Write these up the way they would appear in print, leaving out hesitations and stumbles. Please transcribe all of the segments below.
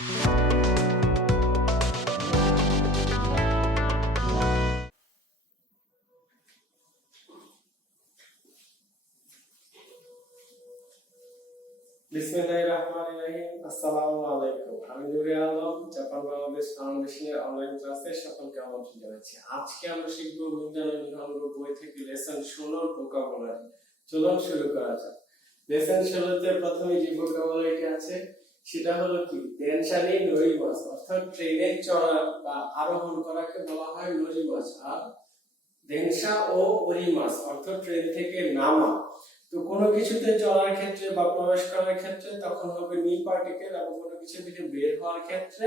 বিসমিল্লাহিররহমানিররহিম। আসসালামু আলাইকুম। আমি নুরে আলম, জাপান বাংলাদেশ ফাউন্ডেশনের অনলাইন ক্লাসে সকলকে আমন্ত্রণ জানাচ্ছি। আজকে আমরা শিখব বিজ্ঞান ও নিবন্ধন বই থেকে লেসন 16 ভোকাবুলারি। চলুন শুরু করা যাক। লেসন 16 তে প্রথমে যে ভোকাবুলারিটি আছে সেটা হলো কি দেনশানি নরিমাস, অর্থাৎ ট্রেনে চড়া বা আরোহণ করাকে বলা হয় নরিমাস। আর দেনশা ও ওরিমাস অর্থাৎ ট্রেন থেকে নামা। তো কোনো কিছুতে চলার ক্ষেত্রে বা প্রবেশ করার ক্ষেত্রে তখন হবে নি পার্টিকেল, এবং কোনো কিছু থেকে বের হওয়ার ক্ষেত্রে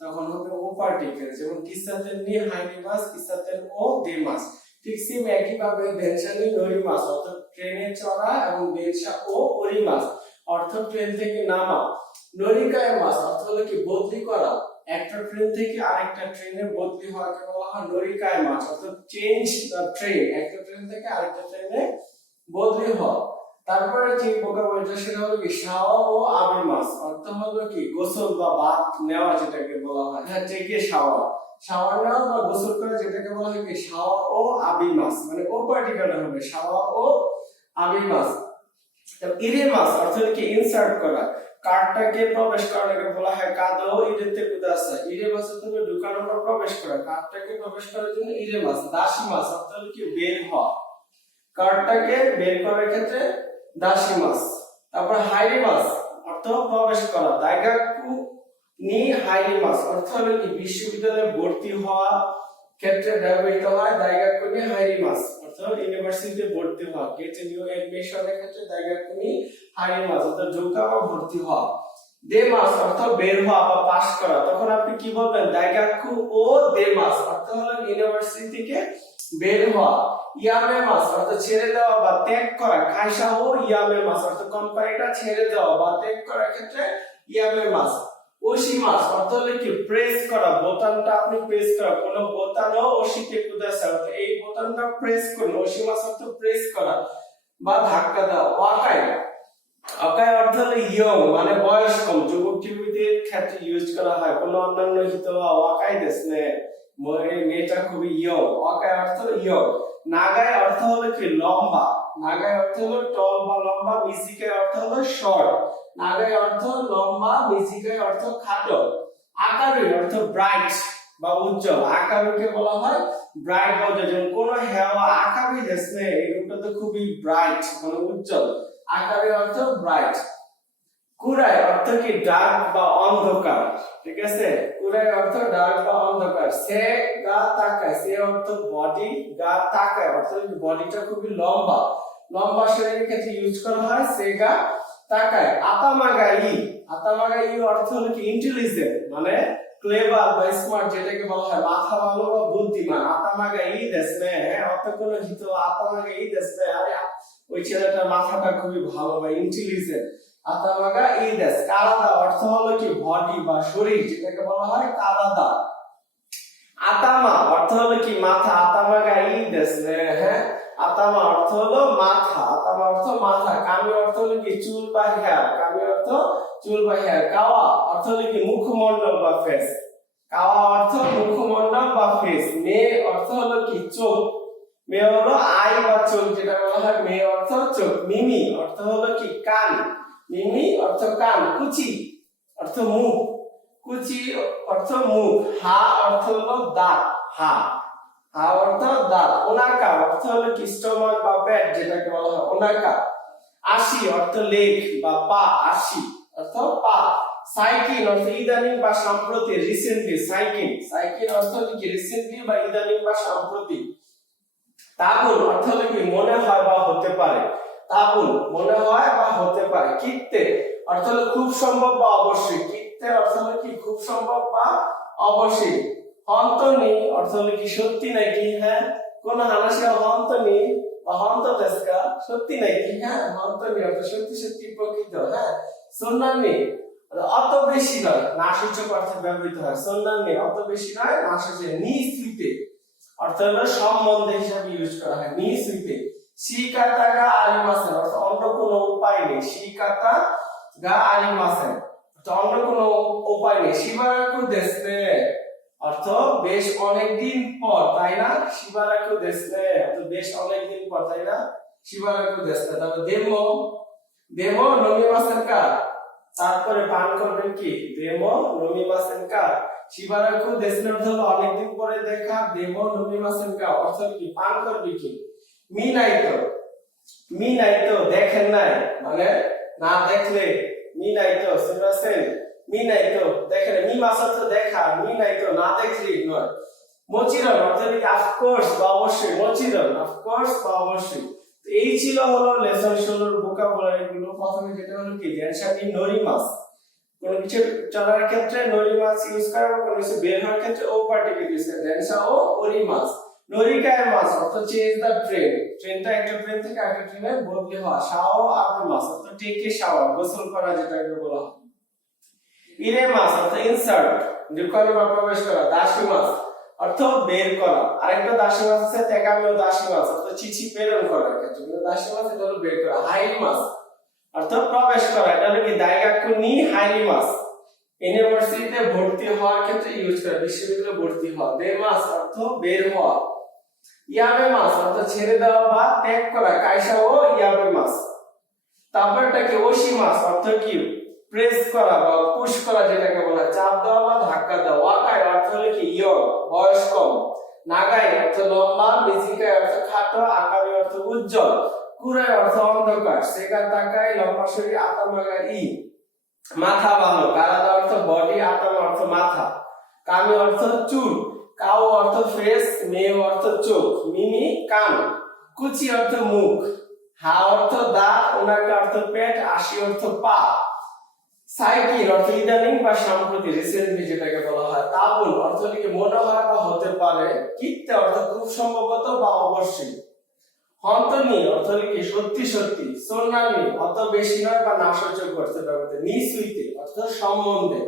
তখন হবে ও পার্টিকেল। যেমন কিসাতেন নি হাইনিমাস, কিসাতেন ও দেমাস। ঠিক সেম একই ভাবে দেনশানি নরিমাস অর্থাৎ ট্রেনে চড়া এবং দেনশা ও ওরিমাস অর্থাৎ ট্রেন থেকে নামা। নরিকায় মাস অর্থ হলো কি বদলি করা, একটা ট্রেন থেকে আরেকটা ট্রেনে বদলি হওয়াকে বলা হয় নরিকায় মাস অর্থাৎ চেঞ্জ দ্য ট্রেন, একটা ট্রেন থেকে আরেকটা ট্রেনে বদলি হওয়া। তারপরে যে ভোকাবুলারিটা সেটা হলো কি শাওয়া ও আবে মাস, অর্থ হলো কি গোসল বা বাথ নেওয়া, যেটাকে বলা হয় টেকে শাওয়া, শাওয়ার নেওয়া বা গোসল করা, যেটাকে বলা হয় কি শাওয়া ও আবি মাস, মানে ও পার্টিকেলটা হবে শাওয়া ও আবি মাস। ইরে মাস অর্থ হলো কি ইনসার্ট করা, কার্ডটাকে প্রবেশ করাকে বলা হয় কাদো ইরেতে কুদাসা। ইরে মাস অর্থ হলো ঢুকানো বা প্রবেশ করা, কার্ডটাকে প্রবেশ করার জন্য ইরে মাস। দাসি মাস অর্থ হলো কি বের হওয়া, কার্ডটাকে বের করার ক্ষেত্রে দাসি মাস। তারপর হাইরি মাস অর্থ প্রবেশ করা, দাইগাকু নি হাইরি মাস অর্থ হলো কি বিশ্ববিদ্যালয়ে ভর্তি হওয়া ক্ষেত্রে ব্যবহৃত হয় দাইগাকু নি হাইরি মাস অর্থ ইউনিভার্সিটিতে ভর্তি হওয়া, গেটে নিউ এডমিশনের ক্ষেত্রে দাইগাকু নি হাইরি মাস অর্থ ঢোকা বা ভর্তি হওয়া। দে মাস অর্থ বের হওয়া বা পাস করা, তখন আপনি কি বলবেন দাইগাকু ও দে মাস অর্থ হলো ইউনিভার্সিটি থেকে বের হওয়া। ইয়ামে মাস অর্থ ছেড়ে দেওয়া বা ত্যাগ করা, কাইসা ও ইয়ামে মাস অর্থ কোম্পানিটা ছেড়ে দেওয়া বা ত্যাগ করার ক্ষেত্রে ইয়ামে মাস। ওশি মাস অর্থ হলো কি প্রেস করা, বোতামটা আপনি প্রেস করা, কোন বোতামও ওশিকে কুদাসা অর্থ এই বোতামটা প্রেস করুন। ওশি মাস অর্থ প্রেস করা বা ধাক্কা দেওয়া। ওয়াকাই, ওয়াকাই অর্থ হলো ইয়ং মানে বয়স কম, যুবক যুবতীদের ক্ষেত্রে ইউজ করা হয়। কোন অন্যান্য হিত ওয়াকাই দেশনে মেয়েটা খুবই ইয়ং, ওয়াকাই অর্থ ইয়ং। নাগাই অর্থ হলো কি লম্বা, নাগাই অর্থ হলো টল বা লম্বা। মিজিকাই অর্থ হলো শর্ট, নাগাই অর্থ লম্বা, মিজিকাই অর্থ খাটো। আকারুই অর্থ ব্রাইট বা উজ্জ্বল, আকারুকে বলা হয় ব্রাইট বা উজ্জ্বল। যেমন কোন হেওয়া আকারুই দেশনে এগুলো তো খুবই ব্রাইট মানে উজ্জ্বল, আকারুই অর্থ ব্রাইট। কুরাই অর্থ কি ডার্ক বা অন্ধকার, ঠিক আছে, কুরাই অর্থ ডার্ক বা অন্ধকার। সে গা তাকায়, সে অর্থ বডি, গা তাকায় অর্থ বডিটা খুবই লম্বা, লম্বা শরীরের ক্ষেত্রে ইউজ করা হয় সে গা তাকায়। আতামাগাই, আতামাগাই অর্থ হলো কি ইন্টেলিজেন্ট মানে ক্লেভার বা স্মার্ট, যেটাকে বলা হয় মাথা ভালো বা বুদ্ধিমান। আতামাগাই দেশনে অর্থ কোন হিত আতামাগাই দেশনে, আরে ওই ছেলেটার মাথাটা খুবই ভালো বা ইন্টেলিজেন্ট। আতামাগা ই দেশ। কারাদা অর্থ হলো কি বডি বা শরীর, যেটাকে বলা হয় কারাদা। আতামা অর্থ হলো কি মাথা, আতামাগা ই দেশ, হ্যাঁ আতামা অর্থ হলো মাথা, আতামা অর্থ মাথা। কামি অর্থ হলো কি চুল বা হেয়ার, কামি অর্থ চুল বা হেয়ার। কাওয়া অর্থ হলো কি মুখমণ্ডল বা ফেস, কাওয়া অর্থ মুখমণ্ডল বা ফেস। মে অর্থ হলো কি চোখ, মে হলো আই বা চোখ, যেটা বলা হয় মে অর্থ চোখ। মিমি অর্থ হলো কি কান, মিমি অর্থ কান। কুচি অর্থ মুখ, কুচি অর্থ মুখ। হা অর্থ হলো দাঁত, হা, হা অর্থ দাঁত। ওনাকা অর্থ হলো কি স্টমাক বা পেট, যেটাকে বলা হয় ওনাকা। আশি অর্থ লেগ বা পা, আশি অর্থ পা। সাইকিন অর্থ ইদানিং বা সম্প্রতি, রিসেন্টলি, সাইকিন, সাইকিন অর্থ হলো কি রিসেন্টলি বা ইদানিং বা সম্প্রতি। তাগুন অর্থ হলো কি মনে হয় বা হতে পারে, তাগুন মনে হয় বা হতে পারে। কিত্তে অর্থ হলো খুব সম্ভব বা অবশ্যই, কিত্তে অর্থ হলো কি খুব সম্ভব বা অবশ্যই। হন্তনি অর্থ হলো কি সত্যি নাকি, হ্যাঁ কোন হানাসা হন্তনি বা হন্ত দেশকা সত্যি নাকি, হ্যাঁ হন্তনি অর্থ সত্যি সত্যি প্রকৃত, হ্যাঁ। সুন্নানি অত বেশি নয়, না সূচক অর্থে ব্যবহৃত হয়। সুন্নানি অত বেশি নয়, না সূচক। নিশ্চিতে অর্থ হলো সম্বন্ধে হিসাবে ইউজ করা হয়, নিশ্চিতে। শিকাতা গা আলিমাসেন অর্থ অন্য কোনো উপায় নেই, শিকাতা গা আলিমাসেন তো অন্য কোনো উপায় নেই। শিবারাকু দেশে অর্থ বেশ অনেকদিন পর, তাই না? শিবারাকু দেশে অর্থ বেশ অনেকদিন পর, তাই না? শিবারাকু দেশে। তারপর দেমো, দেমো নমিমাসেন কা, তারপরে পান করবেন কি? দেমো নমিমাসেন কা। শিবারাকু দেশে অর্থ হলো অনেকদিন পরে দেখা, দেমো নমিমাসেন কা অর্থ কি? পান করবে কি? মি নাই তো, মি নাই তো দেখেন নাই, মানে না দেখলে, মি নাই তো শুনছেন, মি নাই তো দেখেন, মি মাস অর্থ দেখা, মি নাই তো না দেখলে নয়। মচিরন অর্থ কি? অফকোর্স বা অবশ্যই, মচিরন অফকোর্স বা অবশ্যই। তো এই ছিল হলো লেসন 16 এর ভোকাবুলারি গুলো। প্রথমে যেটা হলো কি, ডেনসানি নরিমাস, কোন কিছু চলার ক্ষেত্রে নরিমাস ইউজ করা, কোন কিছু বের হওয়ার ক্ষেত্রে ও পার্টিকেল ইউজ করা, ডেনসা ও ওরিমাস। নরিকায় মাস অর্থ চেঞ্জ দা ট্রেন, ট্রেনটা একটা ট্রেন থেকে আরেকটা ট্রেনে বদলি হওয়া। শাও আবে মাস অর্থ টেকে শাওয়ার, গোসল করা, যেটাকে বলা হয়। ইরে মাস অর্থ ইনসার্ট, দীর্ঘায়ু বা প্রবেশ করা। দাসী মাস অর্থ বের করা। আরেকটা দাসী মাস আছে তেগামিও দাসী মাস অর্থ চিঠি প্রেরণ করার ক্ষেত্রে, কিন্তু দাসী মাস এটা হলো বের করা। হাইলি মাস অর্থ প্রবেশ করা, এটা হলো কি দাইগাকু নি হাইলি মাস, ইউনিভার্সিটিতে ভর্তি হওয়ার ক্ষেত্রে ইউজ করা, বিশ্ববিদ্যালয়ে ভর্তি হওয়া। দে মাস অর্থ বের হওয়া। ইয়াবে মাস অর্থ ছেড়ে দেওয়া বা ত্যাগ করা, কাইসা ও ইয়াবে মাস। তারপরটা কি ওশি মাস অর্থ কি? প্রেস করা বা পুশ করা, যেটাকে বলা হয় চাপ দেওয়া বা ধাক্কা দেওয়া। ওয়াকাই অর্থ হলো কি? ইয়ং, বয়স কম। নাগাই অর্থ লম্বা। মিজিকাই অর্থ খাটো। আকারি অর্থ উজ্জ্বল। কুরাই অর্থ অন্ধকার। সেকা তাকাই লম্বা শরীর। আতামাগা ই মাথা ভালো। কারাদা অর্থ বডি। আতামা অর্থ মাথা। কামি অর্থ চুল। কাও অর্থ ফেস। মেয়ে অর্থ চোখ। মিমি কান। কুচি অর্থ মুখ। হা অর্থ দাঁত। ওনাকে অর্থ পেট। আশি অর্থ পা। সাইকিল অর্থ ইদানিং বা সম্প্রতি, রিসেন্টলি, যেটাকে বলা হয়। তাবুল অর্থ কি? মনে হয় বা হতে পারে। কিত্তে অর্থ খুব সম্ভবত বা অবশ্যই। হন্তনি অর্থ কি? সত্যি সত্যি। সোনামি অত বেশি নয় বা নাসূচক অর্থে ব্যবহৃত। নিসুইতে অর্থ সম্বন্ধে।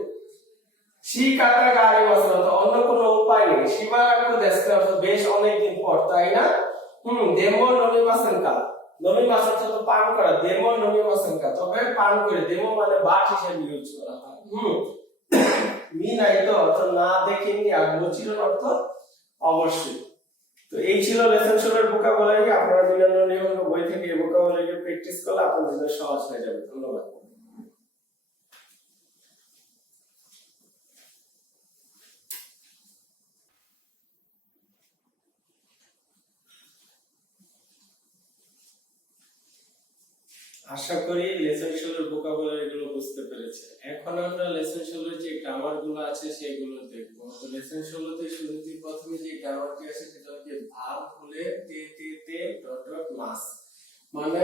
শিকাতা গাড়ি মাস অর্থ অন্য কোনো উপায় নেই। শিবারাকু দেশে অর্থ বেশ অনেকদিন পর, তাই না? দেমো নমিমাসেন কা, নমিমাস অর্থ তো পান করা। দেমো নমিমাসেন কা তবে পান করে। দেমো মানে বাট হিসেবে ইউজ করা হয়। মি নাই তো অর্থ না দেখেননি। আর মচিরন অর্থ অবশ্যই। তো এই ছিল লেসন 16 এর ভোকাবুলারি। আপনারা বিভিন্ন নিয়ম বই থেকে এই ভোকাবুলারি প্র্যাকটিস করলে আপনাদের জন্য সহজ হয়ে যাবে। ধন্যবাদ। আশা করি লেসন 16 এর ভোকাবুলারি গুলো বুঝতে পেরেছেন। এখন আমরা লেসন 16 এর যে গ্রামার গুলো আছে সেগুলো দেখব। তো লেসন 16 তে শুরুতেই প্রথমে যে গ্রামারটি আছে সেটা হচ্ছে ভার্ব হলে তে তে তে ডট ডট মাস, মানে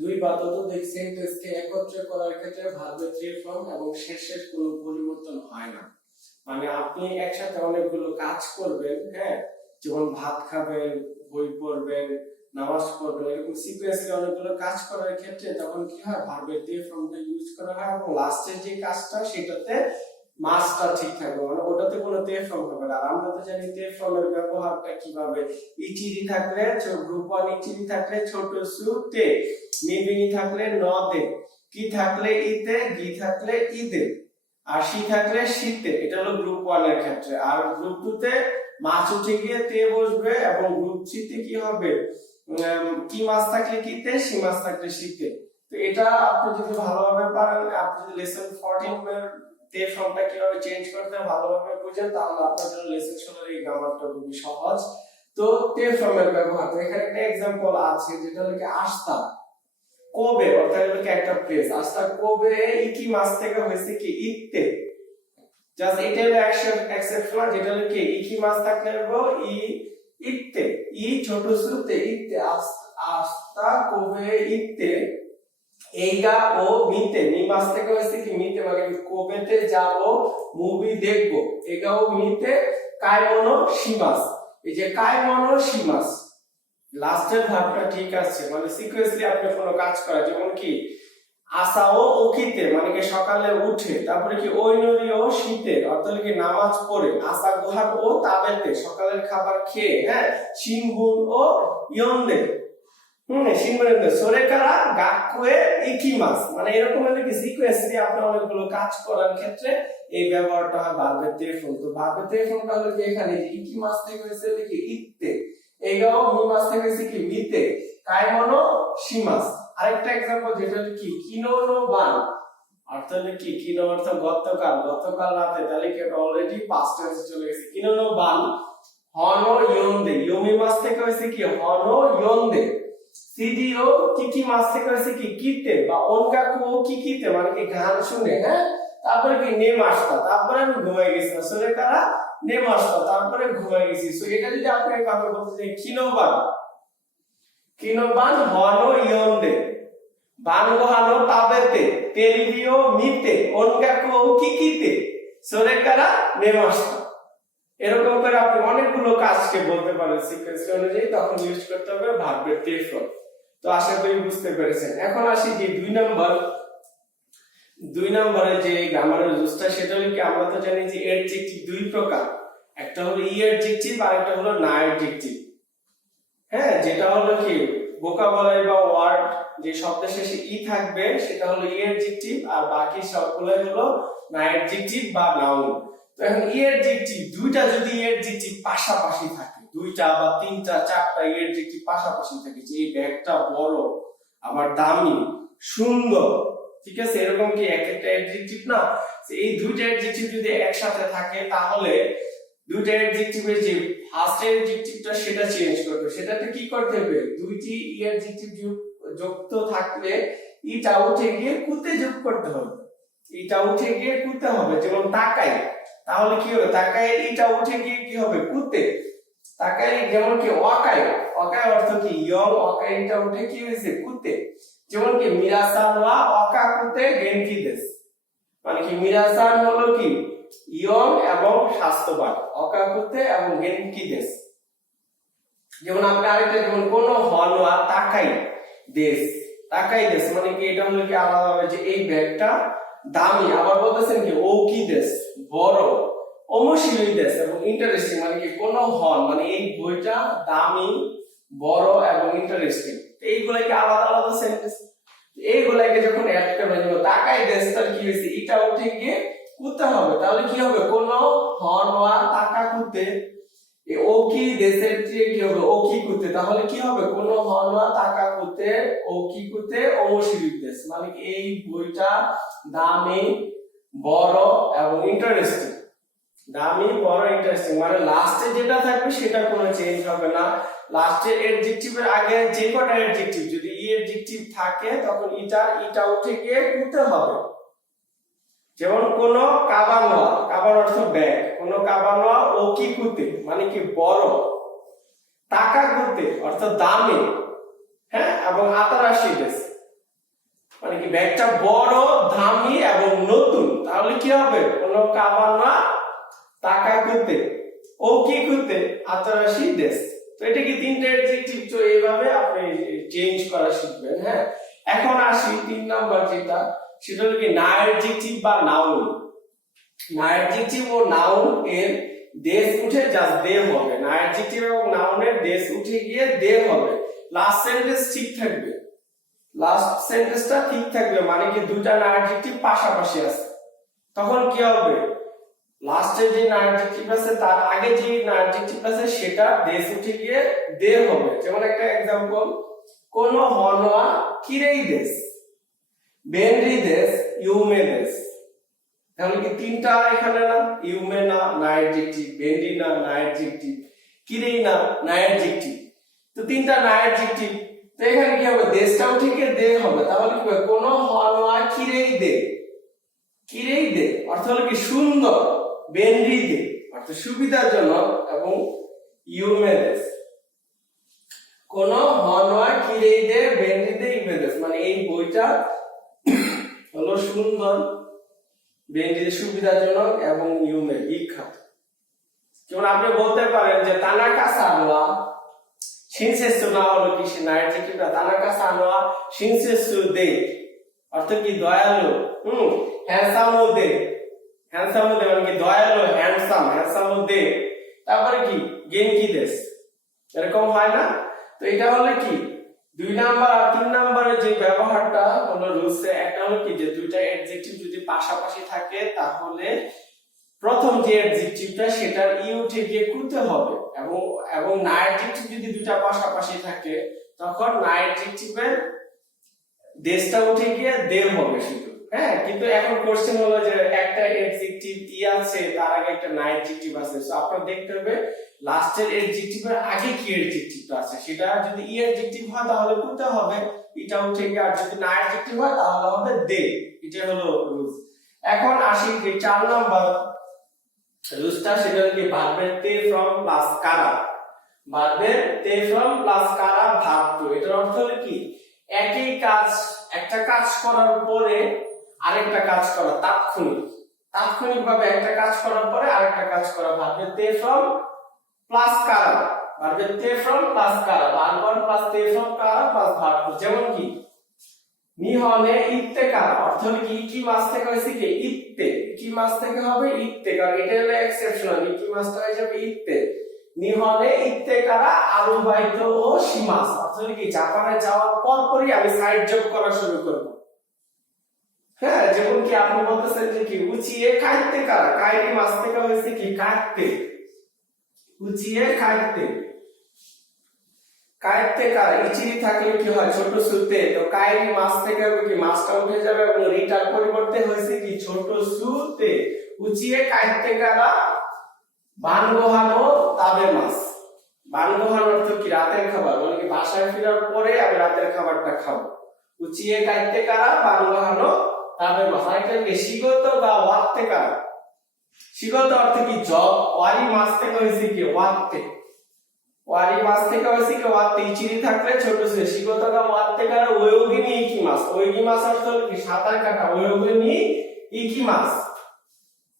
দুই বা ততোধিক সেন্টেন্সকে একত্রে করার ক্ষেত্রে ভার্বের ত্রি ফর্ম এবং শেষের কোনো পরিবর্তন হয় না। মানে আপনি একসাথে অনেকগুলো কাজ করবেন, হ্যাঁ, যেমন ভাত খাবেন, বই পড়বেন, নামাজ পড়বেন, এরকম সিকোয়েন্সলি অনেকগুলো কাজ করার ক্ষেত্রে তখন কি হয়? ভার্বের তে ফর্মটা ইউজ করা হয় এবং লাস্টের যে কাজটা সেটাতে মাসটা ঠিক থাকবে, মানে ওটাতে কোনো তে ফর্ম হবে না। আর আমরা তো জানি তে ফর্মের ব্যবহারটা কিভাবে। ইটিরি থাকলে গ্রুপ 1 ইটিরি থাকলে ছোট সু তে, মিবিনি থাকলে ন দে, কি থাকলে ইতে, গি থাকলে ইদে, আর সি থাকলে শীতে। এটা হলো গ্রুপ 1 এর ক্ষেত্রে। আর গ্রুপ 2 তে মাছ উঠে গিয়ে তে বসবে এবং গ্রুপ 3 তে কি হবে? কি মাছ থাকলে কিতে, সি মাছ থাকলে শীতে। তো এটা আপনি যদি ভালোভাবে পারেন, আপনি যদি লেসন 14 এর তে ফর্মটা কিভাবে চেঞ্জ করতে ভালোভাবে বুঝেন, তাহলে আপনার জন্য লেসন 16 এর এই গ্রামারটা খুবই সহজ। তো তে ফর্মের ব্যবহার, তো এখানে একটা एग्जांपल আছে যেটা হলো কি আস্তা কোবে, অর্থাৎ হলো কি একটা প্লেস। আস্তা কোবে ইকি মাছ থেকে হয়েছে কি ইতে, জাস্ট এটা হলো এক্সেপশনাল, যেটা হলো কি ইকি মাছ থাকলে হবে ই ইতে, ই ছোট সুতে ইতে। আস্তা কোবে ইতে এইগা ও মিতে, মি মাস থেকে হয়েছে কি মিতে, মানে কোবেতে যাব মুভি দেখবো। এগা ও মিতে কাইমনো শিমাস, এই যে কাইমনো শিমাস লাস্টের ভাবটা ঠিক আছে, মানে সিকোয়েন্সলি আপনি কোনো কাজ করা, যেমন কি আসাও ওকিতে মানে কি সকালে উঠে, তারপরে কি ওইনরিও শীতে অর্থাৎ কি নামাজ পড়ে, আসা গোহান ও তাবেতে সকালের খাবার খেয়ে, হ্যাঁ, সিনগুন ও ইয়ন্দে শিনমনে সোরেকারা গাকুয়ে ইকিমাস, মানে এরকম একটা সিকোয়েন্স দিয়ে আপনি অনেকগুলো কাজ করার ক্ষেত্রে এই ব্যবহারটা হয় ভার্বের তেফুন। তো ভার্বের তেফুনটা হলো কি এখানে যে ইকিমাস থেকে হয়েছে কি ইত্তে, এইগাও মিমাস থেকে হয়েছে কি মিতে, কাইমনো শিমাস। আরেকটা एग्जांपल যেটা হলো কি কিনোনো বান, অর্থ হলো কি কিনো অর্থ গতকাল, গতকাল রাতে, তাহলে কি এটা অলরেডি পাস্ট টেন্সে চলে গেছে। কিনোনো বান হনো ইয়োন্দে, ইয়োমিমাস থেকে হয়েছে কি হনো ইয়োন্দে। সিডিও কিকি মাস থেকে হয়েছে কি কিতে বা অনকাকু কিকিতে, মানে কি গান শুনে, হ্যাঁ। তারপরে কি নেম আসতা, তারপরে আমি ঘুমাই গেছি, আসলে কারা নেম আসতা, তারপরে ঘুমাই গেছি। সো এটা যদি আপনি এইভাবে বলতে চাই কিনোবান, কিনোবান হনো ইয়োন্দে, বানগো হানো তাবেতে, তেলিবিও মিতে, অনকাকু কিকিতে, সরে কারা নেম আসতা। এরকম করে আপনি অনেকগুলো কাজকে বলতে পারেন সিকোয়েন্স অনুযায়ী, তখন ইউজ করতে হবে ভার্বের তেফুন। তো আশা করি বুঝতে পেরেছেন। এখন আসি যে দুই নম্বরে যে গ্রামারের রুলসটা, সেটা হলো কি আমরা তো জানি যে অ্যাডজেক্টিভ দুই প্রকার, একটা হলো ই অ্যাডজেক্টিভ আর একটা হলো না অ্যাডজেক্টিভ। হ্যাঁ, যেটা হলো কি ভোকাবুলারি বা ওয়ার্ড যে শব্দের শেষে ই থাকবে সেটা হলো ই অ্যাডজেক্টিভ, আর বাকি সবগুলাই হলো না অ্যাডজেক্টিভ বা নাউন। তো এখন ই অ্যাডজেক্টিভ দুইটা যদি ই অ্যাডজেক্টিভ পাশাপাশি থাকে, দুইটা বা তিনটা চারটা ই অ্যাডজেক্টিভ পাশাপাশি থাকে, যে এই ব্যাগটা বড়, আবার দামি, সুন্দর, ঠিক আছে, এরকম কি এক একটা অ্যাডজেক্টিভ না, এই দুইটা অ্যাডজেক্টিভ যদি একসাথে থাকে তাহলে দুইটা অ্যাডজেক্টিভের যে ফার্স্ট অ্যাডজেক্টিভটা সেটা চেঞ্জ করতে, সেটাতে কি করতে হবে, দুইটি ই অ্যাডজেক্টিভ যুক্ত থাকলে ইটা উঠে গিয়ে কুতে যোগ করতে হবে, ইটা উঠে গিয়ে কুতে হবে। যেমন তাকাই, তাহলে কি হবে, তাকাই ইটা উঠে গিয়ে কি হবে কুতে। তাকাই যেমন কি অকাই, অকাই অর্থ কি ইয়ং, অকাই ইটা উঠে কি হয়েছে কুতে। যেমন কি মিরাসান ওয়া অকা কুতে গেনকি দেস, মানে কি মিরাসান হলো কি ইয়ং এবং স্বাস্থ্যবান, অকা কুতে এবং গেনকি দেস। যেমন আপনি আরেকটা যেমন কোন হন ওয়া তাকাই দেস, তাকাই দেস মানে কি এটা হলো কি আলাদা হবে যে এই ব্যাগটা দামি, আবার বলতেছেন কি ও কি দেস বড়, অমশিলই দেস এবং ইন্টারেস্টিং, মানে কি কোন হন মানে এই বইটা দামি, বড় এবং ইন্টারেস্টিং। এইগুলাই কি আলাদা আলাদা সেন্টেন্স, এইগুলাকে যখন অ্যাড করবেন, যেমন তাকাই দেস তার কি হয়েছে এটা উঠে গিয়ে কুতে হবে, তাহলে কি হবে কোন হন ওয়া তাকা কুতে, ও কি দেশের চেয়ে কি হবে ও কি কুতে, তাহলে কি হবে কোন হন ওয়া তাকা কুতে ও কি কুতে অমশিলই দেস, মানে কি এই বইটা দামি, বড় এবং ইন্টারেস্টিং। দামি, বড়, ইন্টারেস্টিং, মানে লাস্টে যেটা থাকবে সেটা কোনো চেঞ্জ হবে না। লাস্টে অ্যাডজেক্টিভের আগে যে কটা অ্যাডজেক্টিভ যদি ই অ্যাডজেক্টিভ থাকে তখন ইটা উঠে গিয়ে কুতে হবে। যেমন কোন কাবানোয়া, কাবার অর্থ ব্যাগ, কোন কাবানোয়া ও কি কুতে মানে কি বড়, টাকা কুতে অর্থ দামি, হ্যাঁ, এবং আতারাশি দেশ মানে কি ব্যাগটা বড়, দামি এবং নতুন, তাহলে কি হবে কোন কাবানোয়া টাকা কুতে ও কি কুতে আতারাশি দেশ। তো এটা কি তিনটা অ্যাডজেক্টিভ, তো এইভাবে আপনি চেঞ্জ করা শিখবেন। হ্যাঁ, এখন আসি 3 নাম্বার যেটা, সেটা হলো কি না অ্যাডজেক্টিভ বা নাউন। না অ্যাডজেক্টিভ ও নাউন এর দেশ উঠে জাস্ট দে হবে, না অ্যাডজেক্টিভ এবং নাউনের দেশ উঠে গিয়ে দে হবে। লাস্ট সেন্টেন্স ঠিক থাকবে, লাস্ট সেন্টেন্সটা ঠিক থাকবে, মানে কি দুইটা না অ্যাডজেক্টিভ পাশাপাশি আছে, তখন কি হবে লাস্টে যে না অ্যাডজেক্টিভ আছে তার আগে যে না অ্যাডজেক্টিভ আছে সেটা দেশ উঠে গিয়ে দে হবে। যেমন একটা एग्जांपल, কোন হনওয়া কিরেই দেশ, বেনরি দেশ, ইউমে দেশ, তাহলে কি তিনটা এখানে না, ইউমে না না অ্যাডজেক্টিভ, বেনরি না না অ্যাডজেক্টিভ, কিরেই না না অ্যাডজেক্টিভ, তো তিনটা না অ্যাডজেক্টিভ, তো এখানে কি হবে দেশটা উঠে গিয়ে দে হবে, তাহলে কি হবে কোন হনওয়া কিরেই দে, কিরেই দে অর্থ হলো কি সুন্দর, বেনরি দে অর্থ সুবিধাজনক, এবং ইউমে দেশ কোন হনওয়া কিরেই দে বেনরি দে ইউমে দেশ, মানে এই বইটা হলো সুন্দর, বেনরি সুবিধাজনক এবং ইউমে বিখ্যাত। যেমন আপনি বলতে পারেন যে তানাকা সান ওয়া শিনসেসু না হলো কি না অ্যাডজেক্টিভটা তানাকা সান ওয়া শিনসেসু দে অর্থ কি দয়ালু, হ্যান্ডসাম দে, হ্যান্ডসাম দে মানে কি দয়ালু, হ্যান্ডসাম, হ্যান্ডসাম দে, তারপরে কি গেনকি দেশ, এরকম হয় না। তো এটা হলো কি 2 নাম্বার আর 3 নাম্বারের যে ব্যবহারটা হলো রুলসে, একটা হলো কি যে দুইটা অ্যাডজেক্টিভ যদি পাশাপাশি থাকে তাহলে প্রথম যে অ্যাডজেক্টিভটা সেটার ই উঠে গিয়ে কুতে হবে, এবং না অ্যাডজেক্টিভ যদি দুইটা পাশাপাশি থাকে তখন না অ্যাডজেক্টিভের দেশটা উঠে গিয়ে দে হবে শুধু। হ্যাঁ, কিন্তু এখন কোশ্চেন হলো যে একটা অ্যাডজেক্টিভ ই আছে, তার আগে একটা না অ্যাডজেক্টিভ আছে, সো আপনার দেখতে হবে লাস্টের অ্যাডজেক্টিভের আগে কি অ্যাডজেক্টিভটা আছে। সেটা যদি ই অ্যাডজেক্টিভ হয় তাহলে কুতে হবে, এটা উঠে গিয়ে, আর যদি না অ্যাডজেক্টিভ হয় তাহলে হবে দে। এটা হলো রুলস। এখন আসি যে 4 নাম্বার রুলসটা, সেটা হলো কি ভার্বের তে ফ্রম প্লাস কারা। ভার্বের তে ফ্রম প্লাস কারা ভার্ব টু। এটার অর্থ হলো কি একই কাজ, একটা কাজ করার পরে আরেকটা কাজ করা, তাৎক্ষণিকভাবে একটা কাজ করার পরে আরেকটা কাজ করা। ভার্বের তে ফ্রম প্লাস কারা, ভার্বের তে ফ্রম প্লাস কারা, ভার্ব ওয়ান প্লাস তে ফ্রম কারা প্লাস ভার্ব টু। যেমন কি নিহনে ইত্তে কারা, অর্থ হলো কি কি মাছ থেকে হয়েছে কি ইত্তে, কি মাছ থেকে হবে ইত্তে, কারণ এটা হলো এক্সেপশনাল, কি মাছটা হয়ে যাবে ইত্তে। নিহনে ইত্তে কারা আরুবাইত ও শিমাস, অর্থ হলো কি জাপানে যাওয়ার পরপরই আমি সাইড জব করা শুরু করব। হ্যাঁ, যেমন কি আপনি বলতেছেন যে কি উচিয়ে খাইতে কারা, কাইরি মাছ থেকে হয়েছে কি কাটতে, উচিয়ে খাইতে, কাইতে কারা ইচিরি থাকলে কি হয় ছোট সুতে, তো কাইরি মাছ থেকে হবে কি মাছটা উঠে যাবে এবং রিটার পরিবর্তে হয়েছে কি ছোট সুতে। উচিয়ে কাইতে কারা বানগোহানো তাবে মাছ। বানগোহানো অর্থ কি রাতের খাবার, মানে কি বাসায় ফেরার পরে আমি রাতের খাবারটা খাবো। উচিয়ে কাইতে কারা বানগোহানো তাবে মাছ। আরেকটা কি শিগত বা ওয়াত্তে কারা, শিগত অর্থ কি জব, ওয়ারি মাছ থেকে হয়েছে কি ওয়াত্তে, ওয়ারি মাছ থেকে হয়েছে কি ওয়াত্তে, ইচিরি থাকলে ছোট সুতে। শিগত বা ওয়াত্তে কারা ওয়োগিনি ইকি মাছ, ওয়োগি মাছ অর্থ হলো কি সাঁতার কাটা, ওয়োগিনি ইকি মাছ।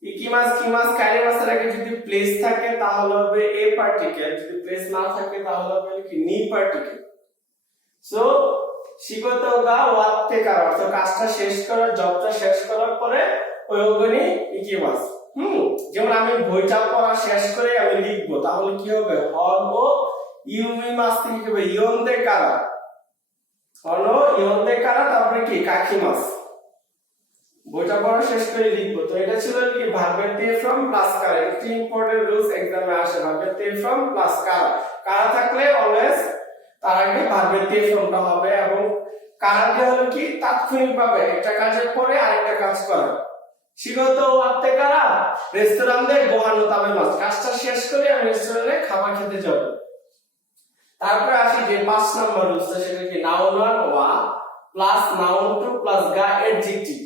ইকি মাছ কি মাছ, কাইরি মাছের আগে যদি প্লেস থাকে তাহলে হবে এ পার্টিকেল, যদি প্লেস না থাকে তাহলে হবে কি নি পার্টিকেল। সো শিগত গা ওয়াত্তে কার অর্থ কাজটা শেষ করার, জবটা শেষ করার পরে ওয়োগিনি ইকি মাছ। যেমন আমি বইটা পড়া শেষ করে আমি লিখবো, তাহলে কি হবে হন ও ইউমি মাছ থেকে কি হবে ইয়ন্দে কারা, হন ও ইয়ন্দে কারা, তারপরে কি কাকি মাছ। বইটা পড়া শেষ করে লিখবো। তো এটা ছিল কি ভার্বের তে ফ্রম প্লাস কারা। একটি ইম্পর্টেন্ট রুলস एग्जाम-এ আসে, ভার্বের তে ফ্রম প্লাস কারা। কারা থাকলে অলওয়েজ তার আগে ভার্বের তে ফ্রমটা হবে, এবং কারাটি হলো কি তাৎক্ষণিকভাবে একটা কাজের পরে আরেকটা কাজ করা। শিগত ওয়াত্তে কারা রেস্টুরেন্টে গোহানো তাবে মাছ, কাজটা শেষ করে আমি রেস্টুরেন্টে খাবার খেতে যাব। তারপরে আসি যে 5 নাম্বার রুলসটা, সেটা কি নাউন ওয়ান ওয়া প্লাস নাউন টু প্লাস গা অ্যাডজেক্টিভ।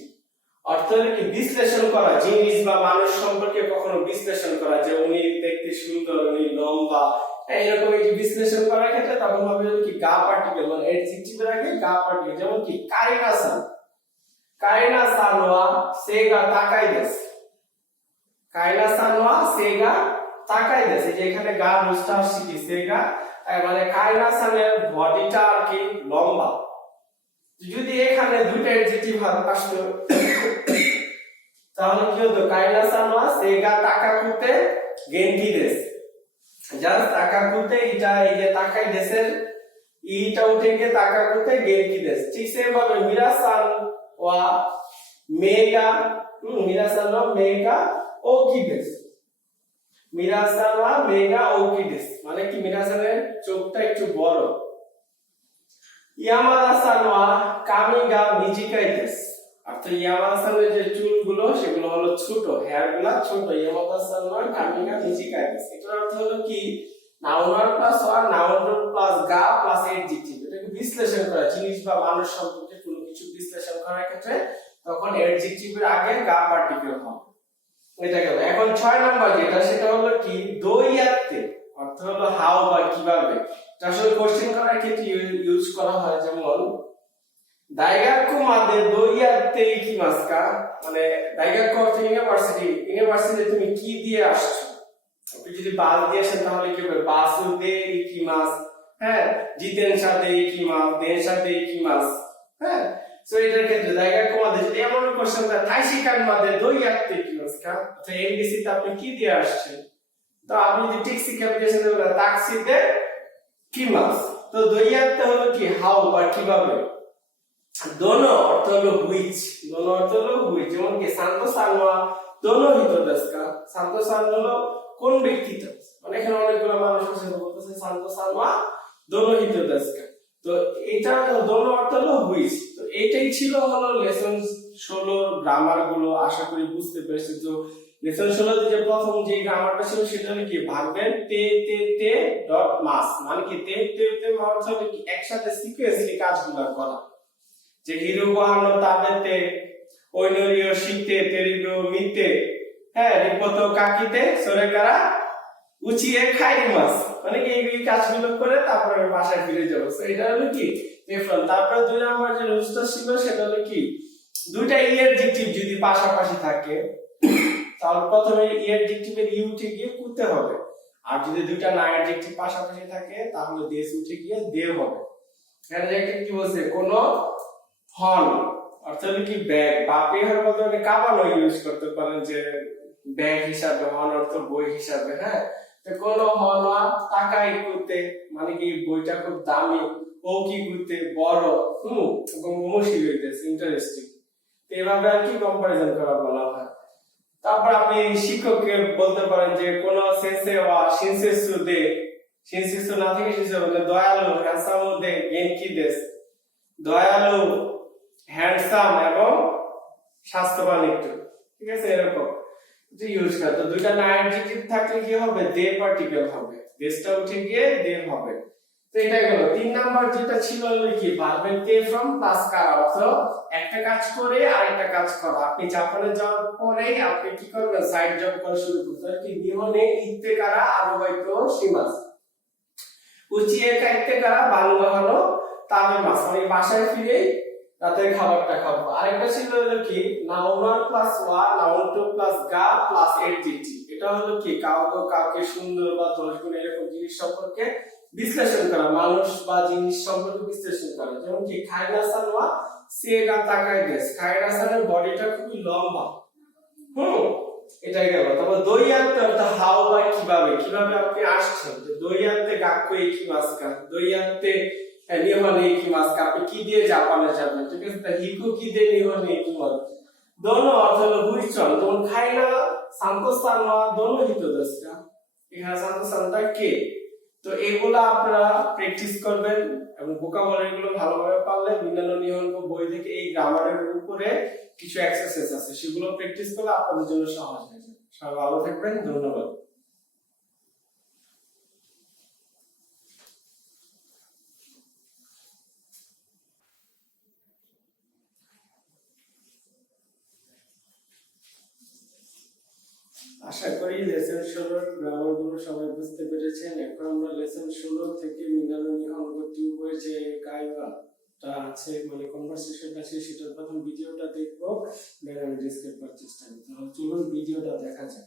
অর্থ হলো কি বিশ্লেষণ করা, জিনিস বা মানুষ সম্পর্কে কখনো বিশ্লেষণ করা, যে উনি দেখতে সুন্দর, উনি লম্বা, এরকম এই যে বিশ্লেষণ করার ক্ষেত্রে তখন হবে কি গা পার্টিকেল, মানে অ্যাডজেক্টিভের আগে গা পার্টিকেল। যেমন কি কারিনা সান, কারিনা সানওয়া সেগা তাকাই দেস, কারিনা সানওয়া সেগা তাকাই দেস। এই যে এখানে গা রুলসটা আসছে কি সেগা, মানে কারিনা সানের বডিটা আর কি লম্বা। যদি এখানে দুইটা অ্যাডজেক্টিভ আসতো তাহলে কি হতো কারিনা সানওয়া সেগা তাকাকুতে গেন্টি দেস, জাস্ট তাকাকুতে এটা এই যে তাকাই দেসের ইটা উঠে গিয়ে তাকাকুতে গেন্টি দেস। ঠিক সেম ভাবে মিরাসান ওয়া মেগা, মিরাসান ওয়া মেগা ওকি দেস, মিরাসান ওয়া মেগা ওকি দেস, মানে কি মিরাসানের চোখটা একটু বড়। ইয়ামাদা-সান ওয়া কামিগা মিজিকাই দেস, অর্থাৎ ইয়ামাদা-সানের যে চুলগুলো সেগুলো হলো ছোট, হেয়ারগুলো ছোট। ইয়ামাদা-সান ওয়া কামিগা মিজিকাই দেস, এটার অর্থ হলো কি নাউন ওয়ান প্লাস ওয়া নাউন প্লাস গা প্লাস অ্যাডজেক্টিভ। এটাকে বিশ্লেষণ করা, জিনিস বা মানুষ সম্পর্কে কোনো কিছু বিশ্লেষণ করার ক্ষেত্রে তখন অ্যাডজেক্টিভের আগে গা পার্টিকেল হবে। এটা গেল। এখন 6 নাম্বার যেটা, সেটা হলো কি দইয়াতে, অর্থ হলো হাউ বা কিভাবে। এটা আসলে কোশ্চেন করার ক্ষেত্রে ইউজ করা হয়। যেমন দাইগাক্কু মাদে দইয়াতে ইকিমাসকা, মানে দাইগাক্কু অর্থ ইউনিভার্সিটি, ইউনিভার্সিটিতে তুমি কি দিয়ে আসছো। আপনি যদি বাস দিয়ে আসেন তাহলে কি হবে বাসু দে ইকিমাস, হ্যাঁ, জিতেনশা দে ইকিমাস, দেনশা দে ইকিমাস। হ্যাঁ, সো এটার ক্ষেত্রে দাইগাক্কু মাদে যদি এমন কোশ্চেন থাকে তাইশিকান মাদে দইয়াতে ইকিমাসকা, তো এমবিসি তে আপনি কি দিয়ে আসছেন, তো আপনি যদি ঠিক শিক্ষা দিয়েছেন তাহলে তাকসিতে কিমাস, তো দইয়াতে হলো কি হাউ বা কিভাবে, দোনো অর্থ হলো হুইচ, দোনো অর্থ হলো হুইচ, যেমন কি সান্তো সানোয়া দোনো হিতো দেস্কা, সান্তো সান হলো কোন ব্যক্তিটা, মানে এখানে অনেকগুলো মানুষ আছে বলতেছে সান্তো সানোয়া দোনো হিতো দেস্কা। তো এটা দোনো অর্থ হলো হুইচ। তো এইটাই ছিল হলো লেসন 16 গ্রামার গুলো। আশা করি বুঝতে পেরেছি। তো লেসন 16 তে যে প্রথম যে গ্রামারটা ছিল সেটা হলো কি ভার্বের তে তে তে ডট মাস, মানে কি তে তে তে মানে হলো কি একসাথে সিকোয়েন্সলি কাজগুলো করা, যে হিরুগো হানো তাবেতে ওইনোরিও শিতে তেরিগো মিতে, হ্যাঁ রিপোতো কাকিতে সরেকারা উচিয়ে খাইরিমাস, মানে কি এই কাজগুলো করে তারপরে বাসায় ফিরে যাব। সো এটা হলো কি রেফারেন্স। তারপরে দুই নাম্বার যে রুলসটা ছিল সেটা হলো কি দুইটা অ্যাডজেক্টিভ যদি পাশাপাশি থাকে তাহলে প্রথমে অ্যাডজেক্টিভের ইউ উঠে গিয়ে কুতে হবে, আর যদি দুইটা না অ্যাডজেক্টিভ পাশাপাশি থাকে তাহলে দেশ উঠে গিয়ে দে হবে। অ্যাডজেক্টিভ কি বলছে কোন হন অর্থ হলো কি ব্যাগ বা পেহার বদলে কাবানো ইউজ করতে পারেন, যে ব্যাগ হিসাবে, হন অর্থ বই হিসাবে। হ্যাঁ, তো কোন হন টাকাই করতে, মানে কি বইটা খুব দামি, ও কি করতে বড়, এবং মুশকিল হইতেছে ইন্টারেস্টিং। তো এভাবে আর কি কম্পারিজন করা বলা হয়। তারপর আপনি শিক্ষককে বলতে পারেন যে কোন সেন্সে ওয়া শিনসেসু দে, শিনসেসু না থেকে শিনসেসু বলতে দয়ালু হ্যান্ডসাম দে গেনকি দেস, দয়ালু হ্যান্ডসাম এবং স্বাস্থ্যবান একটু, ঠিক আছে এরকম যে ইউজ করে। তো দুইটা না অ্যাডজেক্টিভ থাকলে কি হবে দে পার্টিকেল হবে, দেশটা উঠে গিয়ে দে হবে। তো এটাই হলো তিন নাম্বার যেটা ছিল হলো কি ভার্বের তে ফ্রম প্লাস কারা, অর্থ একটা কাজ করে আরেকটা কাজ করা। আপনি জাপানে যাওয়ার পরে আপনি কি করবেন সাইড জব করা শুরু করতে কি নিহনে ইত্তে কারা আরবাইতো শিমাস, উচিয়ে কাইতে কারা বাংলা হলো তাবে মাস, মানে বাসায় ফিরে রাতের খাবারটা খাবো। আরেকটা ছিল হলো কি নাউন প্লাস ওয়া, নাউন টু প্লাস গা প্লাস এডজেক্টিভ। এটা হলো কি কাউকে সুন্দর বা দোষ গুণ এরকম জিনিস সম্পর্কে বিশ্লেষণ করা, মানুষ বা জিনিস সম্পর্কে বিশ্লেষণ করা। যেমন কি খাইরাসান ওয়া সেগা তাকাই দেস, খাইরাসানের বডিটা খুবই লম্বা। এটাই গেল। তারপর দইয়াতে অর্থাৎ হাউ বা কিভাবে, কিভাবে আপনি আসছেন। তো দইয়াতে গাক্কো ইকিমাসকা, দইয়াতে নিহনে ইকিমাসকা, আপনি কি দিয়ে জাপানে যাবেন, ঠিক আছে। তা হিকো কি দিয়ে নিহনে ইকিমাস, দোনো অর্থ হলো হুইচন, যেমন খাইনা সান্তোস্তান ওয়া দোনো হিতো দেসকা, এখানে সান্তোস্তানটা কে। তো এগুলা আপনারা প্র্যাকটিস করবেন এবং ভোকাবুলারি গুলো ভালোভাবে পারলে মিনানো নিহনগো বই থেকে এই গ্রামারের উপরে কিছু এক্সারসাইজ আছে সেগুলো প্র্যাকটিস করলে আপনাদের জন্য সহজ হয়ে যাবে। সবাই ভালো থাকবেন, ধন্যবাদ। আশা করি লেসন 16 গ্রামার গুলো সবাই বুঝতে পেরেছেন। এখন আমরা লেসন 16 থেকে মিনানো নিহনগো 2 বই যে কাইবাটা আছে, মানে কনভারসেশনটা আছে, সেটার প্রথম ভিডিওটা দেখবো, দেন আমি ডিসক্রাইব করার চেষ্টা করব। তাহলে চলুন ভিডিওটা দেখা যাক।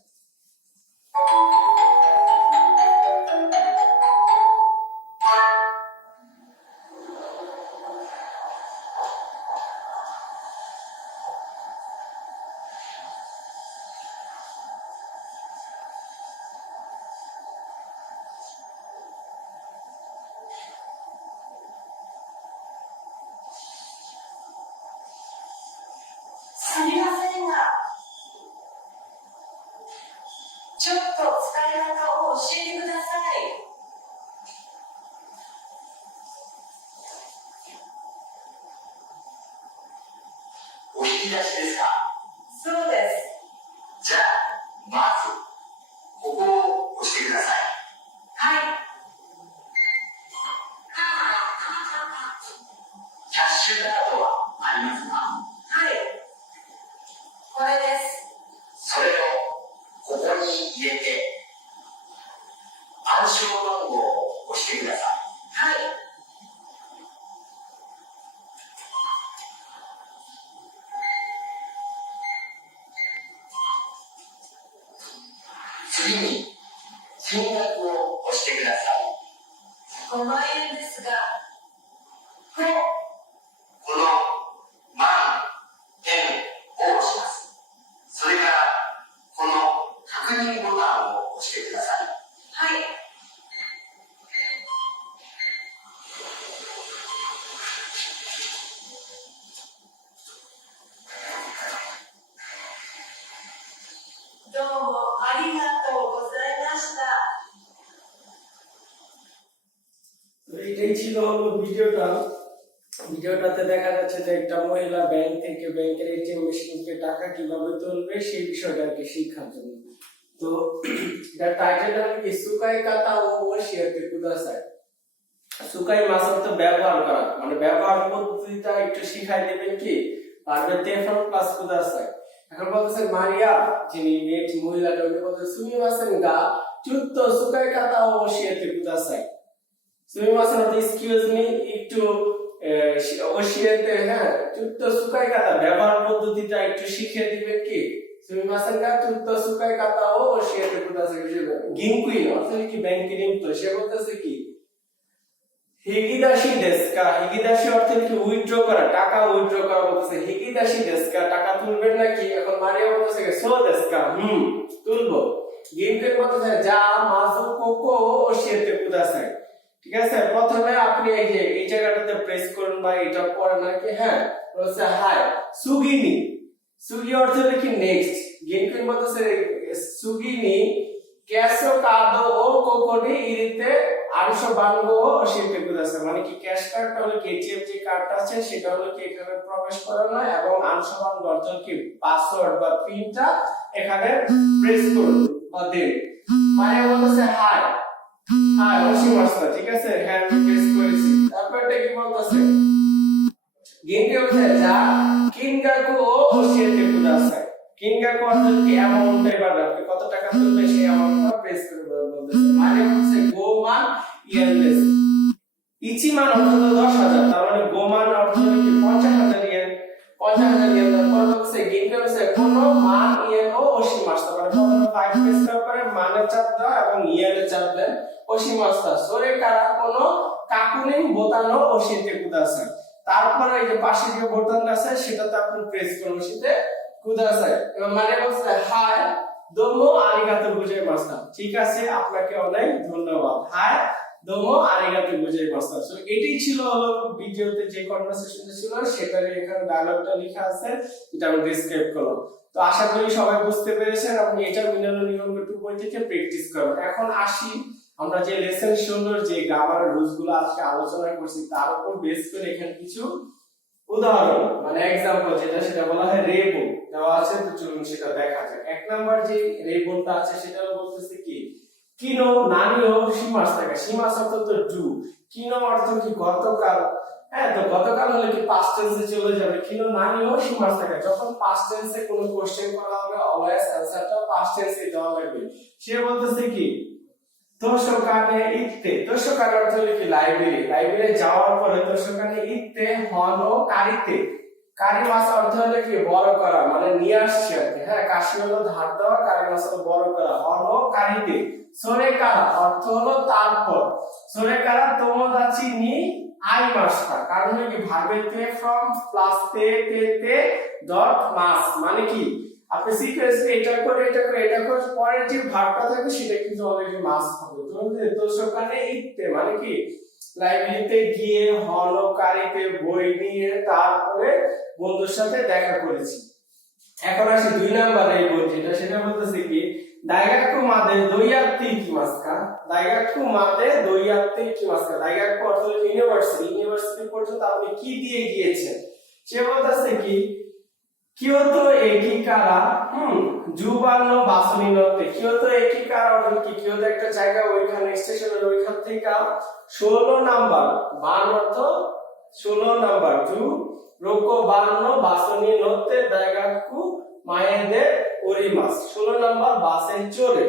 এই ছিল হলো ভিডিওটাতে দেখা যাচ্ছে যে একটা মহিলা ব্যাংক থেকে ব্যাংকের এটিএম মেশিন থেকে টাকা কিভাবে তুলবে সেই বিষয়টাকে শেখার জন্য। তো এটার টাইটেলটা কি, সুকাই কাতা ও ওশিয়াতে কুদাসাই। সুকাই মাসল তো ব্যবহার করা, মানে ব্যবহার পদ্ধতিটা একটু শিখাই দেবেন কি পারবে তেফন প্লাস কুদাসাই। এখন বলতেছে মারিয়া, যিনি মহিলাটা, উনি বলতে সুমিমাসেন গা চুত্তো সুকাই কাতা ও ওশিয়াতে কুদাসাই। সুমিমাসেন অর্থ এক্সকিউজ মি, একটু ওশিয়াতে, হ্যাঁ, চুত্তো সুকাই কাতা ব্যবহার পদ্ধতিটা একটু শিখিয়ে দিবেন কি। সুমিমাসেন গা চুত্তো সুকাই কাতা ও ওশিয়াতে কুদাসাই। গিনকুই অর্থ কি ব্যাংকের তো সে বলতেছে কি হিগিদাশি দেশকা। হিগিদাশি অর্থ কি উইথড্র করা, টাকা উইথড্র করা বলতেছে হিগিদাশি দেশকা, টাকা তুলবেন নাকি। এখন মারিয়া বলতেছে সো দেশকা, তুলবো। গিনকুই বলতেছে যা মাজু কোকো ওশিয়াতে কুদাসাই। ঠিক আছে, প্রথমে আপনি এই যে এই জায়গাটাতে প্রেস করুন বা এটা পড়েন নাকি, হ্যাঁ, বলছে হাই সুগিনি। সুগি অর্থ কি নেক্সট। গিনকুই বলতেছে সুগিনি ক্যাশো কার্ডো ও কোকোনি ইরিতে আরশো বানগো ও শিল্পে কুদাসে। মানে কি ক্যাশ কার্ডটা হলো কি এটিএম যে কার্ডটা আছে সেটা হলো কি এখানে প্রবেশ করানো, এবং আরশো বানগো অর্থ কি পাসওয়ার্ড বা পিনটা এখানে প্রেস করুন বা দিন। মানে বলতেছে হাই ওশিমাসা। ঠিক আছে, হ্যান্ড প্রেস করেছি। তারপর এটা কি বলতেছে গিনকে বলছে যা কিনগাকু ও ওশিয়াতে কুদাসাই। কিনগাকু অর্থ কি অ্যামাউন্ট, এবার আপনি কত টাকা তুলবেন সেই অ্যামাউন্টটা প্রেস করে বলতেছে। মানে হচ্ছে গো মান ইয়েনলেস। ইচি মান অর্থ 10,000, তার মানে গো মান অর্থ কি 50,000 ইয়েন। 50,000 ইয়েন। তারপর হচ্ছে গিনকে বলছে কোনো মান ইয়েন ও ওশিমাসা। মানে প্রথমে 5 প্রেস করার পরে মানে চাপ দাও এবং ইয়েনে চাপ দেন ওশিমাসা। সরে কারা কোনো কাকুনিন বোতানো ওশিতে কুদাসাই। তারপরে এই যে পাশে যে বোতামটা আছে সেটাতে আপনি প্রেস করুন ওশিতে কুদাসাই। এবং মানে বলছে হাই দোমো আরিগাতো গোজাইমাসা। ঠিক আছে, আপনাকে অনেক ধন্যবাদ। হাই দোমো আরিগাতো গোজাইমাসা। সো এটাই ছিল হলো ভিডিওতে যে কনভারসেশনটা ছিল সেটার এখানে ডায়লগটা লেখা আছে, এটা আমি ডেসক্রাইব করলাম। তো আশা করি সবাই বুঝতে পেরেছেন এবং এটা মিনানো নিয়ম 2 বই থেকে প্র্যাকটিস করুন। এখন আসি আমরা যে লেসন শুনলাম, যে গ্রামারের রুলস গুলো আজকে আলোচনা করছি তার উপর বেস করে এখানে কিছু উদাহরণ মানে এক্সাম্পল যেটা সেটা বলা হয় রেবো দেওয়া আছে। তো চলুন সেটা দেখা যাক। এক নাম্বার যে রেবোটা আছে সেটা বলতেছে কি কিনো নানিও শিমাস থাকে। শিমাস অর্থ তো ডু, কিনো অর্থ কি গতকাল। হ্যাঁ, তো গতকাল হলে কি পাস্ট টেন্সে চলে যাবে। কিনো নানিও শিমাস থাকে। যখন পাস্ট টেন্সে কোনো কোশ্চেন করা হবে অলওয়েজ অ্যানসারটা পাস্ট টেন্সে দেওয়া লাগবে। সে বলতেছে কি তোষকানে ইত্তে। তোষকানে অর্থ হলো কি লাইব্রেরি যাওয়ার পরে তোষকানে ইত্তে হনো কারিতে। কারি মাস অর্থ হলো কি বড় করা, মানে নিয়ে আসছে আর কি। হ্যাঁ, কাশি হলো ধার দেওয়া, কারি মাস হলো বড় করা। হনো কারিতে। সরে কারা অর্থ হলো তারপর। সরে কারা তোমোদাচি নি আই মাসটা, কারণ হলো কি ভার্বের তে ফ্রম প্লাস তে ডট মাস। মানে কি আপনি সিকোয়েন্সে এটা করে পরের যে ভার্বটা থাকবে সেটা কিন্তু অলরেডি মাস হবে। তো সেখানে ইত্তে মানে কি লাইব্রেরিতে গিয়ে হলকারিতে বই নিয়ে তারপরে বন্ধুর সাথে দেখা করেছি। এখন আসি 2 নম্বরে এই বই যেটা সেটা বলতেছে কি দাইগাক্কু মাদে দইয়াত্তি কিমাসকা। দাইগাক্কু মাদে দইয়াত্তি কিমাসকা। দাইগাক্কু অর্থ ইউনিভার্সিটি পর্যন্ত আপনি কি দিয়ে গিয়েছেন। সে বলতেছে কি কিয়োতো একিকারা জুবানো বাসনি নতে। কিয়োতো একিকারা অর্থ কি কিয়োতো একটা জায়গা, ওইখানে স্টেশনের ওইখান থেকে 16 নাম্বার বান অর্থ 16 নাম্বার জু রোকো বানো বাসনি নতে দাইগাক্কু মায়েদের ওরিমাস। 16 নাম্বার বাসে চড়ে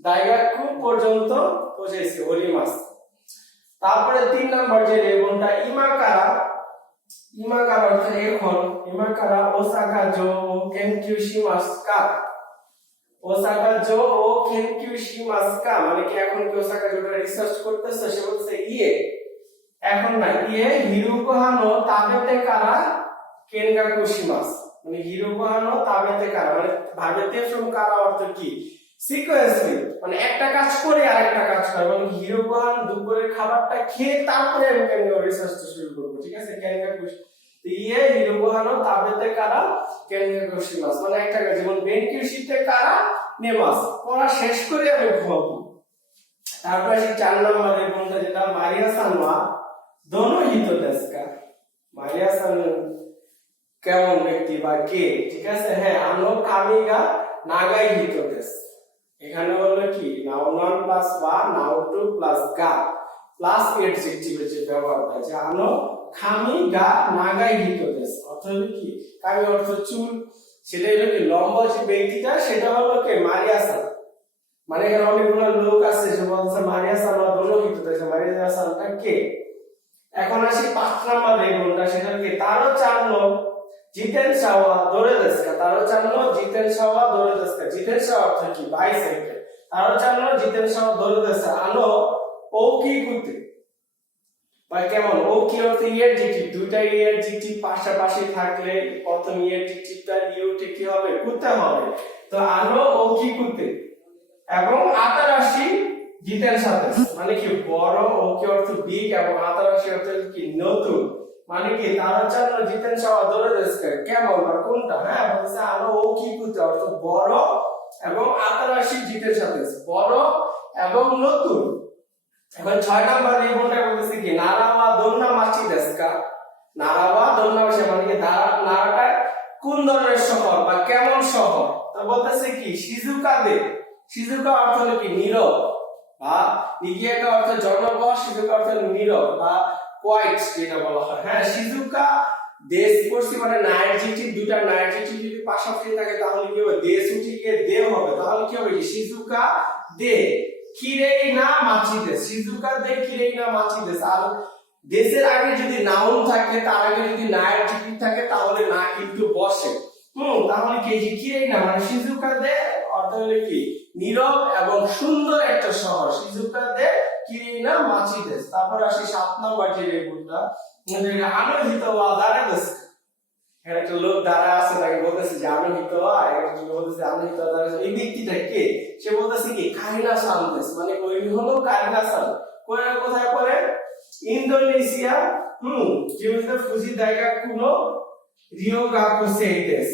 দাইগাক্কু পর্যন্ত পৌঁছেছে ওরিমাস। তারপরে 3 নাম্বার যে রেবনটা ইমাকারা অর্থ এখন। ইমাকারা ওসাকা জো ও কেনকিউ শিমাসকা। ওসাকা জো ও কেনকিউ শিমাসকা মানে কি এখন কি ওসাকা জোটা রিসার্চ করতেছে। সে বলছে ইয়ে এখন না, ইয়ে হিরোকোহানো তাবেতে কারা কেনগাকু শিমাস। মানে হিরোকোহানো তাবেতে কারা মানে ভাবেতে ফ্রম কারা অর্থ কি সিকোয়েন্সলি, মানে একটা কাজ করে আরেকটা কাজ করে। মানে হিরোকোহান দুপুরের খাবারটা খেয়ে তারপরে আমি কেনগা রিসার্চটা শুরু করব। ঠিক আছে, কেনগাকু ইয়ে হিরোকোহানো তাবেতে কারা কেনগাকু শিমাস মানে একটা কাজ, যেমন বেনকিউশিতে কারা নেমাস পড়া শেষ করে আমি ঘুমাবো। তারপরে 4 নম্বরে বলতে যেটা মারিয়া সানমা दोनों হিত দেশ কা মারিয়াসান কেমন ব্যক্তি বা কে, ঠিক আছে। হ্যাঁ, আনো কামিগা নাগাই হিত দেশ, এখানে হলো কি নাউন ওয়ান প্লাস বা নাউন টু প্লাস গা প্লাস এডজেক্টিভ এর যে ব্যবহারটা আছে, আনো খামি গা নাগাই হিত দেশ, অর্থ হলো কি কামি অর্থ চুল, সেটা হলো কি লম্বা যে ব্যক্তিটা সেটা হলো কে মারিয়াসান। মানে এখানে অনেকগুলো লোক আছে যে বলছে মারিয়াসান বা দোনো হিত দেশ, মারিয়াসানটা কে। এখন আসি 5 নাম্বার রেগুলটা, সেটা কি তারও চারনো জিতেন সাওয়া দৌড়ে দেশকা, তারও চারনো জিতেন সাওয়া দৌড়ে দেশকা, জিতেন সাওয়া অর্থ কি বাইসাইকেল, তারও চারনো জিতেন সাওয়া দৌড়ে দেশকা, আনো ও কি করতে বা কেমন, ও কি অর্থ ইয়েডজেক্টিভ, দুইটা ইয়েডজেক্টিভ পাশাপাশি থাকলে প্রথম ইয়েডজেক্টিভটা ইউতে কি হবে করতে হবে, তো আনো ও কি করতে, এবং আতারাশি জিতেন সাথে মানে কি বড়, ও কি অর্থ বিগ, এবং আতারাশি অর্থ কি নতুন, মানে কি তারা চান জিতেন সাওয়া দৌড়ে দেশকে কেমন বা কোনটা। হ্যাঁ, বলছে আলো ও কি করতে অর্থ বড় এবং আতারাশি জিতেন সাথে বড় এবং নতুন। এখন 6 নাম্বার রিপোর্টে বলতেছে কি নারাওয়া দোন্না মাছি দেশকা, নারাওয়া দোন্না মাছি মানে কি নারাটা কোন ধরনের শহর বা কেমন শহর, তো বলতেছে কি শিজুকা দে, শিজুকা অর্থ হলো কি নীরব বা নিগিয়াকা অর্থ জনবহ, শিজুকা অর্থ নীরব বা কোয়াইট যেটা বলা হয়। হ্যাঁ, শিজুকা দেশ পড়ছি মানে নাইটজেক্টিভ, দুইটা নাইটজেক্টিভ যদি পাশাপাশি থাকে তাহলে কি হবে দেশ উঠিকে দে হবে, তাহলে কি হবে শিজুকা দে কিরেই না মাছি দেশ, শিজুকা দে কিরেই না মাছি দেশ। আর দেশের আগে যদি নাউন থাকে তার আগে যদি নাইটজেক্টিভ থাকে তাহলে না কিন্তু বসে। তাহলে কি যে কিরেই না মানে শিজুকা দে অর্থ হলো কি নীরব এবং সুন্দর একটা শহর, শিজুকা দে কিরেই না মাছি দেশ। তারপর আসি 7 নাম্বার যে রেগুলটা, মানে আনন্দিত ওয়া দাঁড়া দেশ, এখানে একটা লোক দাঁড়া আছে তাকে বলতেছে যে আনন্দিত ওয়া, একজন বলতেছে আনন্দিত দাঁড়া, এই ব্যক্তিটা কে, সে বলতেছে কি কারিনা সানদেশ, মানে ওই হলো কারিনা সান, কোথায় পড়ে ইন্দোনেশিয়া, যেটা ফুজি জায়গা কোনো রিওগাকু সেইদেশ,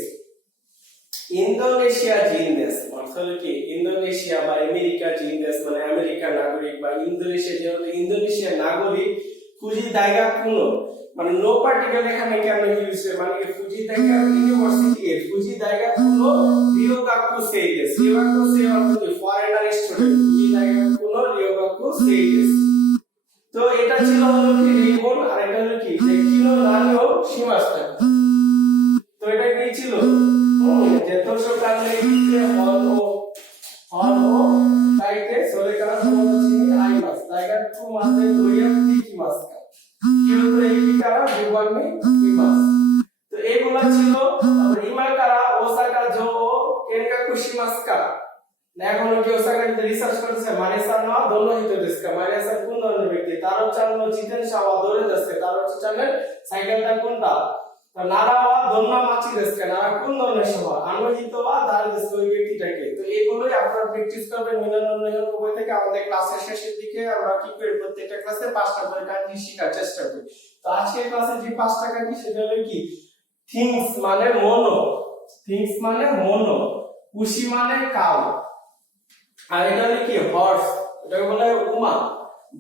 ইন্দোনেশিয়া জিন্দেশ অর্থ হলো কি ইন্দোনেশিয়া বা আমেরিকা জিন্দেশ মানে আমেরিকার নাগরিক, বা ইন্দোনেশিয়া যেহেতু ইন্দোনেশিয়ার নাগরিক, ফুজি জায়গা কোনো মানে নো পার্টিকেল এখানে কেন ইউজ হয়, মানে ফুজি জায়গা ইউনিভার্সিটি এর ফুজি জায়গা কোনো রিওগাকু সেইদেশ, রিওগাকু সেই অর্থ কি ফরেনার স্টুডেন্ট, ফুজি জায়গা কোনো রিওগাকু সেইদেশ। তো এটা ছিল হলো কি রিবন, আর এটা হলো কি যে কিলো নানিও সীমাস্তা। তো এটা কি ছিল যে তোষক কানে যে হল ও তাইতে সরেকার সমচিনি আই মাস জায়গা টু মাসে দইয়া কি মাস কিলো তো এই বিকারা বিবাগনি কি মাস। তো এইগুলা ছিল। তারপর ইমাকারা ওসাকা জো কেনকা কুশিমাসকা, এখন কি ওসাকা রিসার্চ করতেছে মারিয়াসান না দোনো হিত দেশকা, মারিয়াসান কোন ধরনের ব্যক্তি, তারও চালনো জিতেন সাওয়া দৌড়ে দেশকে, তারও চালেন সাইকেলটা কোনটা, নারাওয়া দোন্না মাছি দেশকে, নারা কোন ধরনের শহর, আনন্দিত বা দাঁড় দেশকে ওই ব্যক্তিটাকে। তো এইগুলোই আপনারা প্র্যাকটিস করবেন মিলনায়ন বই থেকে। আমাদের ক্লাসের শেষের দিকে আমরা কি করি প্রত্যেকটা ক্লাসে 5টা করে কাঞ্জি শেখার চেষ্টা করি। তো আজকের ক্লাসে যে 5টা কাঞ্জি সেটা হলো কি থিংস মানে মনো, থিংস মানে মনো, কুশি মানে কাউ, আর এটা হলো কি হর্স, এটাকে বলা হয় উমা,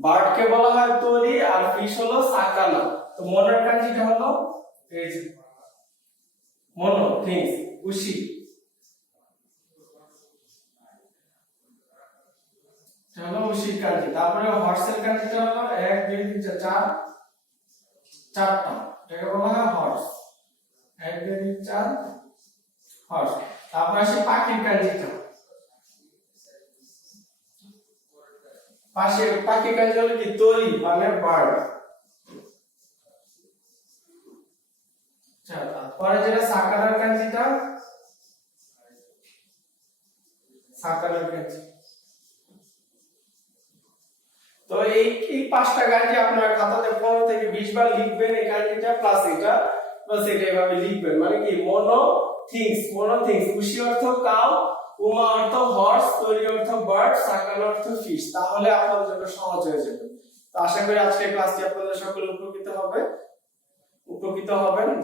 বার্ড কে বলা হয় তরি, আর ফিশ হলো সাকানা। তো মনোর কাঞ্জিটা হলো এই যে মনো থিংস কুশি, চলো উশির কাঞ্জি। তারপরে হর্সের কাঞ্জিটা হলো 1 2 3 4 চারটা, এটাকে বলা হয় হর্স, 1 2 3 4 হর্স। তারপরে আসে পাখির কাঞ্জিটা, পাশে পাখি কাঞ্জি হলো কি তরি মানে বার্ড। পরে যেটা সাকারার কাঞ্জিটা সাকারার কাঞ্জি। তো এই 5টা কাঞ্জি আপনারা খাতাতে 15 থেকে 20 বার লিখবেন, এই কাঞ্জিটা প্লাস এটা প্লাস এটা এভাবে লিখবেন। মানে কি মনো থিংস, মনো থিংস উশি অর্থ কাউ, উমা অর্থ হর্স, তরি অর্থ বার্ড, সাকানা অর্থ ফিশ। তাহলে আপনাদের জন্য সহজ হয়ে যাবে। তো আশা করি আজকের ক্লাসটি আপনাদের সকলে উপকৃত হবেন।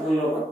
ধন্যবাদ।